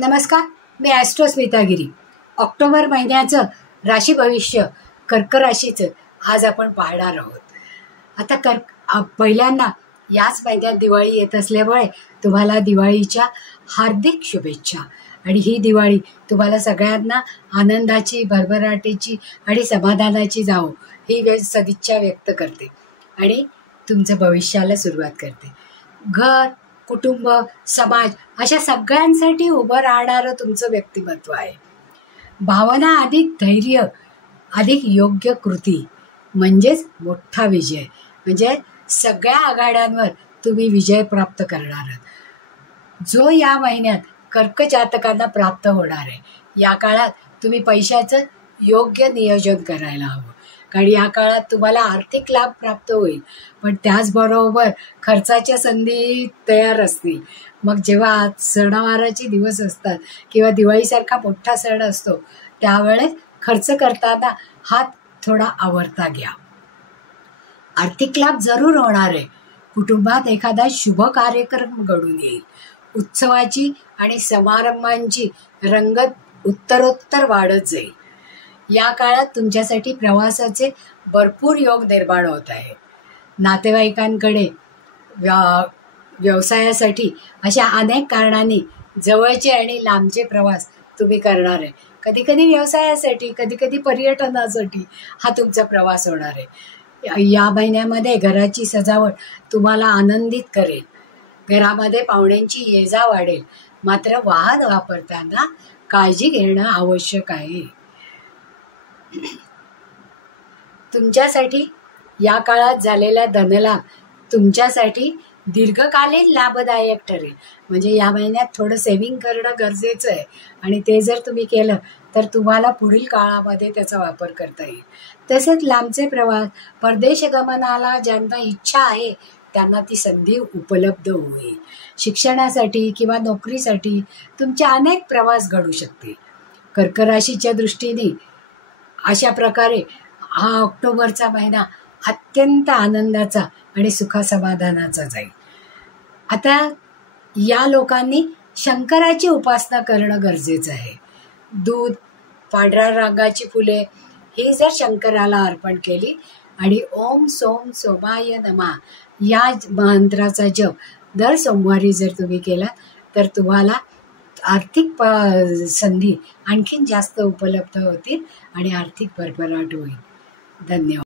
नमस्कार, मी Austro स्मितागिरी. October महिन्याचं राशी भविष्य कर्क राशीचं आज आपण पाहणार आहोत. आता पहिल्यांदा याच महिन्यात दिवाळी येत असल्यामुळे तुम्हाला दिवाळीच्या हार्दिक शुभेच्छा. आणि ही दिवाळी तुम्हाला सगळ्यांना आनंदाची, भरभराटीची आणि समाधानाची जावो ही सदिच्छा व्यक्त करते आणि तुमचं भविष्याला सुरुवात करते. घर, कुटुंब, समाज अशा सगळ्यांसाठी उभं राहणारं तुमचं व्यक्तिमत्व आहे. भावना अधिक धैर्य, अधिक योग्य कृती म्हणजेच मोठा विजय. म्हणजे सगळ्या आघाड्यांवर तुम्ही विजय प्राप्त करणार आहात, जो या महिन्यात कर्क जातकांना प्राप्त होणार आहे. या काळात तुम्ही पैशाचं योग्य नियोजन करायला हवं, कारण या काळात तुम्हाला आर्थिक लाभ प्राप्त होईल, पण त्याचबरोबर खर्चाच्या संधी तयार असतील. मग जेव्हा सणावाराचे दिवस असतात किंवा दिवाळीसारखा मोठा सण असतो त्यावेळेस खर्च करताना हात थोडा आवरता घ्या. आर्थिक लाभ जरूर होणार आहे. कुटुंबात एखादा शुभ कार्यक्रम घडून येईल. उत्सवाची आणि समारंभांची रंगत उत्तरोत्तर वाढत जाईल. या काळात तुमच्यासाठी प्रवासाचे भरपूर योग निर्माण होत आहे. नातेवाईकांकडे, व्यवसायासाठी अशा अनेक कारणांनी जवळचे आणि लांबचे प्रवास तुम्ही करणार आहे. कधी कधी व्यवसायासाठी, कधी कधी पर्यटनासाठी हा तुमचा प्रवास होणार आहे. या महिन्यामध्ये घराची सजावट तुम्हाला आनंदित करेल. घरामध्ये पाहुण्यांची ये-जा वाढेल. मात्र वाहन वापरताना काळजी घेणं आवश्यक आहे. तुमच्यासाठी या काळात झालेला धनलाभ तुमच्यासाठी दीर्घकालीन लाभदायक ठरेल. म्हणजे या महिन्यात थोडं सेव्हिंग करणं गरजेचं आहे आणि ते जर तुम्ही केलं तर तुम्हाला पुढील काळामध्ये त्याचा वापर करता येईल. तसेच लांबचे प्रवास, परदेश गमनाला ज्यांना इच्छा आहे त्यांना ती संधी उपलब्ध होईल. शिक्षणासाठी किंवा नोकरीसाठी तुमचे अनेक प्रवास घडू शकतील. कर्क राशीच्या दृष्टीने अशा प्रकारे हा ऑक्टोबरचा महिना अत्यंत आनंदाचा आणि सुखसमाधानाचा जाईल. आता या लोकांनी शंकराची उपासना करणं गरजेचं आहे. दूध, पांढऱ्या रंगाची फुले ही जर शंकराला अर्पण केली आणि ओम सोम सोमाय नमः या मंत्राचा जप दर सोमवारी जर तुम्ही केला तर तुम्हाला आर्थिक संधी आणखीन जास्त उपलब्ध होतील आणि आर्थिक भरभराट होईल. धन्यवाद.